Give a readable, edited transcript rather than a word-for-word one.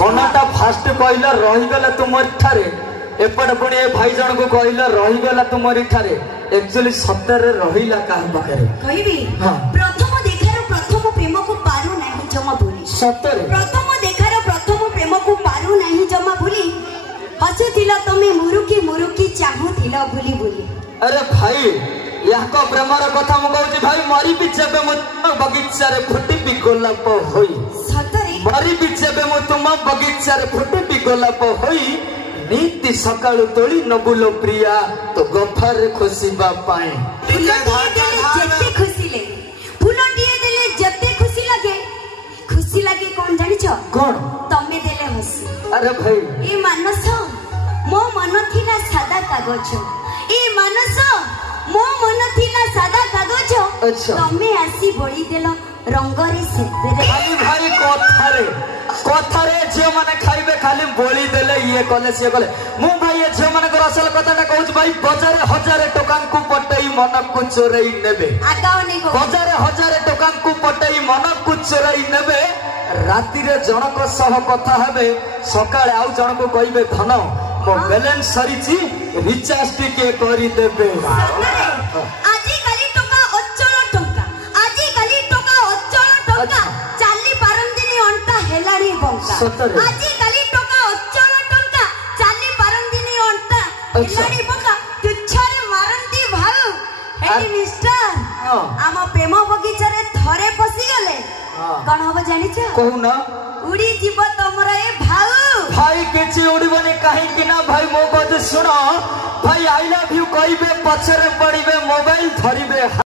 मनटा fast कहला रहीगला तुम ठारे एपट पुणी भाई जन को कहला रहीगला तुम ठारे एक्चुअली सत्तर रहीला काहे पाखरे कहबी प्रथम देखार प्रथम प्रेम को पारु नाही जमा भूली सत्तर प्रथम देखार प्रथम प्रेम को पारु नाही जमा भूली हसुथिला तमे मुरुकी मुरुकी चाहुथिला भूली भूली। अरे भाई याको प्रेमर कथा मु कहूची भाई मरी भी जेबे मु बगीचा रे फुटी भी गोलाप होई सतरे मरी भी जेबे मु तुम बगीचा रे फुटी भी गोलाप होई नीति सकाळु तोली नबुलो प्रिया तो गफार खुशीबा पाए जेते खुशी ले फूलटिए देले जेते खुशी लागे कौन जानि छ कौन तमे देले हसी। अरे भाई ए मानस मो मन थिला सादा कागज ए मानस मो मन थिला सादा कागज अच्छा तमे आसी बोली देलो रंगरे सेतेरे खाली भाई कथारे जे माने खाइबे खाली बोली देले ये कले से कले मु भाई ये जे माने असल कथाटा कहूच भाई बजारे हजार टका को पटई मन को चोरई नेबे आगावनी को बजारे हजार टका को पटई मन को चोरई नेबे राति रे जनक सह कथा हेबे सकाळे आउ जनक कहिबे धन मो बैलेंस सरीची रिचार्ज टिके करी देबे आजी काली टका अचल टका आजी काली टका अचल टका चाली पारंदिनी अंटा हेलानी बंका आजी काली टका अचल टका चाली पारंदिनी अंटा हेलानी बंका तुच्छारे मारंती भाऊ हेडी मिस्टर आम प्रेम बगीचा रे थरे पसी गले कौन हम जानी छ कहूना उड़ी जीव तमरा ए भाऊ भाई किछि उड़ीबनी काहे कि ना भाई मो कह सुनो भाई आई लव यू कहबे पछरे पड़ीबे मोबाइल धरिबे।